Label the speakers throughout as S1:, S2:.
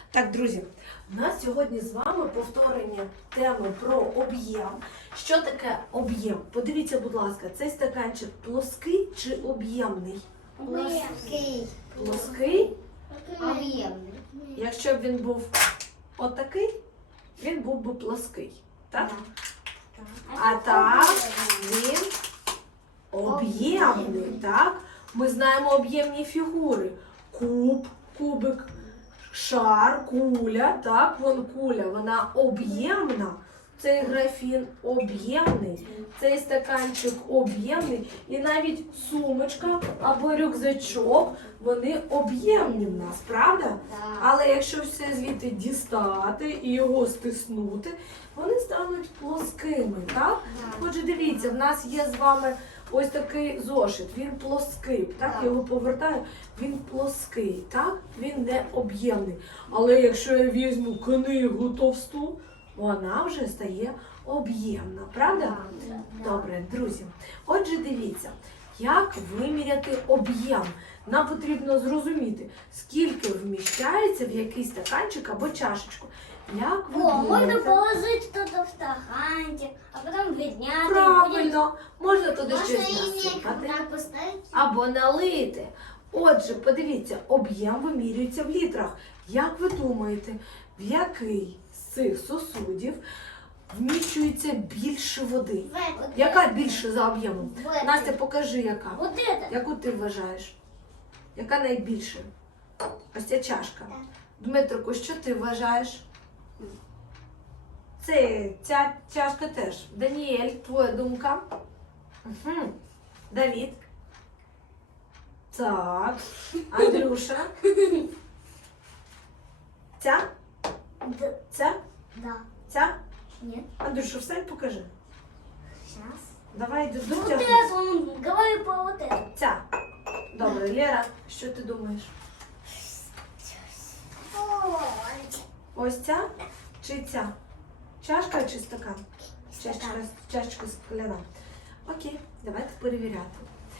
S1: Так, друзі, у нас сьогодні з вами повторення теми про об'єм. Що таке об'єм? Подивіться, будь ласка, цей стаканчик плоский чи об'ємний?
S2: Плоский.
S1: Плоский?
S2: Об'ємний.
S1: Якщо б він був отакий, він був би плоский. Так? А так, він об'ємний. Так? Ми знаємо об'ємні фігури. Куб, кубик, шар, куля. Так, вон куля, вона об'ємна. Цей графін об'ємний, цей стаканчик об'ємний. І навіть сумочка або рюкзачок, вони об'ємні в нас, правда? Але якщо все звідти дістати і його стиснути, вони стануть плоскими, так? Отже, дивіться, в нас є з вами ось такий зошит, він плоский, так? Я його повертаю, він плоский, так? Він не об'ємний. Але якщо я візьму книгу товсту, вона вже стає об'ємна, правда? Добре, друзі. Отже, дивіться, як виміряти об'єм. Нам потрібно зрозуміти, скільки вміщається в якийсь стаканчик або чашечку. Як ви
S2: Можно
S1: думаєте?
S2: положить что-то в стаканчик, а потом відняти.
S1: Правильно, можна туди
S2: Можно
S1: щось
S2: и
S1: насипати
S2: так поставить.
S1: або налити. Отже, подивіться, об'єм вимірюється в літрах. Як ви думаєте, в який з цих сосудів вміщується більше води? Яка більше за об'ємом? Настя, покажи, яка.
S2: Вот это.
S1: Яку ти вважаєш? Яка найбільша? Ось ця чашка. Дмитрику, що ти вважаєш? Ця чашка теж. Даніель, твоя думка? Угу. Давід? Так. Андрюша? Ця? Ця?
S2: Да.
S1: Ця?
S2: Нет.
S1: Андрюша, встань, покажи.
S2: Сейчас.
S1: Давай
S2: Вот
S1: дотягнись.
S2: это, он говорит по вот это.
S1: Ця. Добре, Лера, що ти думаєш? Ось ця чи ця? Чашка чи стакан? Чашечка скляна. Окей, давайте перевіряти.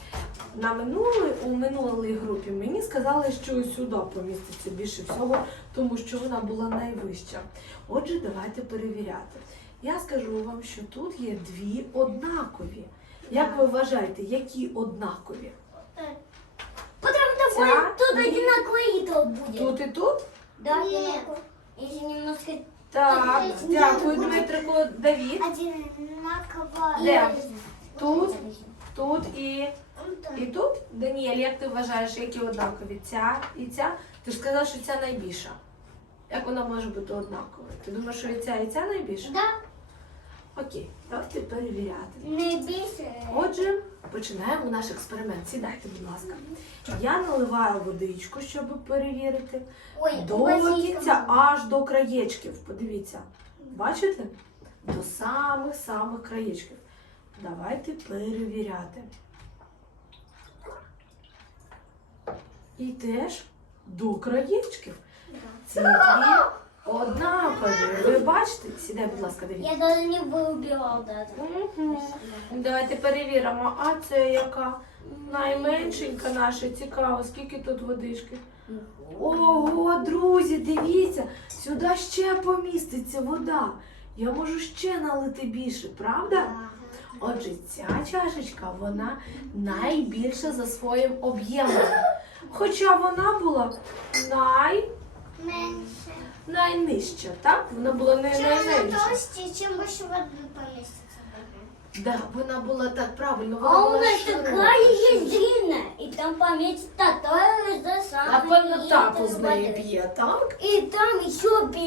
S1: У минулій групі мені сказали, що сюди поміститься більше всього, тому що вона була найвища. Отже, давайте перевіряти. Я скажу вам, що тут є дві однакові. Як ви вважаєте, які однакові?
S2: Потому что
S1: Ця
S2: тут
S1: і-
S2: одинаково и тут будет.
S1: Тут і тут?
S2: Да, одинаково. Если немножко...
S1: Так, дякую, Дмитрику. Давід.
S2: Одинаково.
S1: Де? Тут, тут і тут? Даніель, як ти вважаєш, які однакові? Ця і ця? Ти ж сказав, що ця найбільша. Як вона може бути однаковою? Ти думаєш, що і ця найбільша?
S2: Да.
S1: Окей, давайте перевіряти.
S2: Не більше.
S1: Отже, починаємо наш експеримент. Сідайте, будь ласка. Я наливаю водичку, щоб перевірити.
S2: Ой,
S1: До кінця, аж до краєчків. Подивіться. Бачите? До самих-самих краєчків. Давайте перевіряти. І теж до краєчків. Ці дві однакові. Ви бачите? Сідай, будь ласка, дивіться.
S2: Я даже не выбирал даже.
S1: Мгм. Давайте перевіримо. А це яка? Найменшенька наша. Цікаво, скільки тут водички. Ого, друзі, дивіться, сюди ще поміститься вода. Я можу ще налити більше, правда? Отже, ця чашечка, вона найбільша за своїм об'ємом. Хоча вона була
S2: Меньше.
S1: найнижча, так? Вона була не найменша.
S2: толстее, чем больше воды поместится.
S1: Да, вона була так правильно, вона
S2: А у
S1: була
S2: нас
S1: широка.
S2: такая есть длинная, и там поместится такая же самая.
S1: Напевно,
S2: литр
S1: тато з неї
S2: воды.
S1: п'є, так?
S2: И там еще